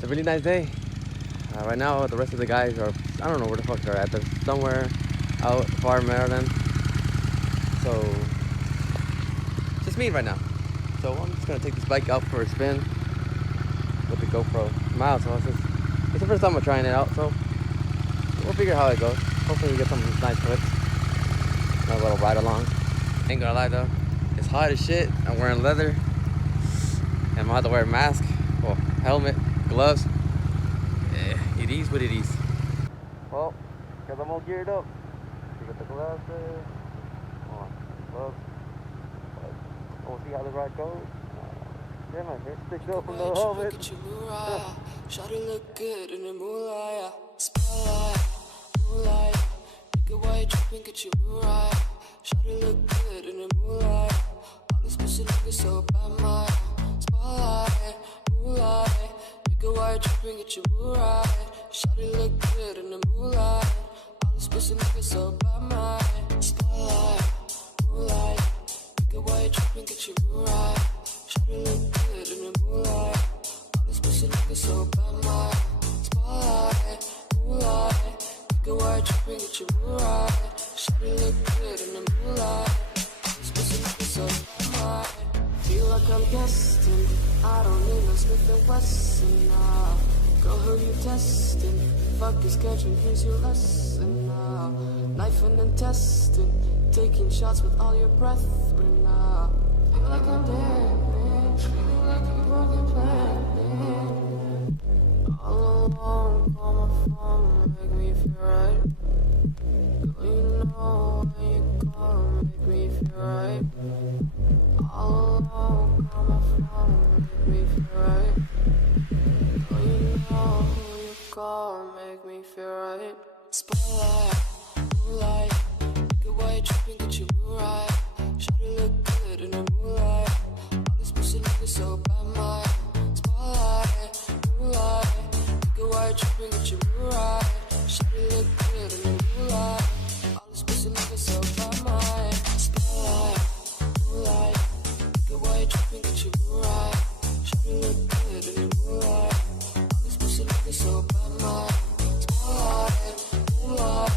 It's a really nice day. Right now, the rest of the guys are, I don't know where the fuck they're at. They're somewhere out far Maryland. So, it's just me right now. So I'm just gonna take this bike out for a spin with the GoPro. Miles, so it's the first time I'm trying it out, so we'll figure how it goes. Hopefully we get some nice clips. A little ride along. Ain't gonna lie though, it's hot as shit. I'm wearing leather. And I'm gonna have to wear a mask, well, helmet, gloves. Yeah, it is what it is. Well, because I'm all geared up. You got the gloves there. Gloves. We'll see how the ride goes. Yeah, my hair sticks up from the helmet. Shawty look good in the moonlight. Spotlight, moonlight. Nigga, why you tripping? Get you right. Shawty look good in the moonlight. All these pussy niggas so bad, my spotlight, moonlight. Nigga, why you tripping? Get you right. Shawty look good in the moonlight. All these pussy niggas so bad, my spotlight, moonlight. Nigga, why you tripping? Get you right. Shawty look good in the moonlight. All these pussy niggas so bad, my spotlight, moonlight. Nigga, why you tripping? Get you right. Shawty look good in the moonlight. All these pussy niggas so bad, my. Feel like I'm destined. I don't need no Smith & Wesson now. Girl, who you testing? Fuck is catching, here's your lesson now. Knife and intestine. Taking shots with all your breath right now. Feel like I'm dead, feel like I'm broken planet. All alone, call my phone, make me feel right. Girl, you know when you call, make me feel right. All alone, call my phone, make me feel right. Girl, you know who you call, make me feel right. Spotlight, moonlight. Why you tripping, get you right. Shawty look good in the moonlight. All these pussy niggas so bad, my spotlight, moonlight. Nigga, why you tripping, get you right. Shawty look good in the moonlight. All these pussy niggas so bad, my spotlight, moonlight. Nigga, why you tripping, get you right. Shawty look good in the moonlight. All these pussy niggas so bad, my spotlight, moonlight.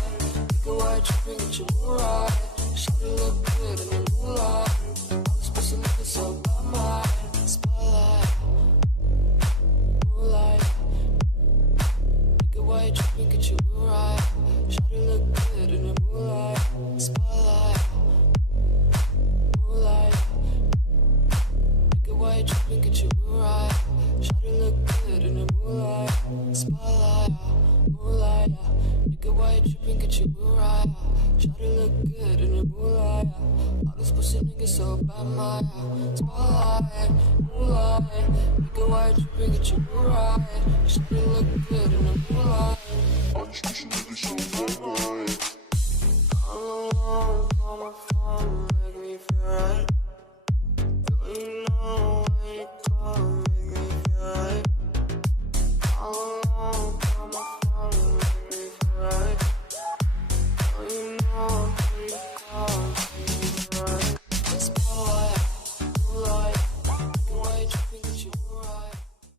Nigga, why you tripping, get you right. Shawty look good in the moonlight. All these pussy niggas so bad, my spotlight, moonlight. Nigga, why you tripping, get you right. Shawty look good in the moonlight. Spotlight, moonlight. Nigga, why you tripping, get you right. Shawty look good in the moonlight. Spotlight, moonlight. Nigga, why you tripping, get you right. Shawty look good in the moonlight. All these pussy niggas so bad, my spotlight, moonlight. Nigga, why you tripping, get you right. Shawty look good in the moonlight. All these pussy niggas so bad, my. All alone, call my phone,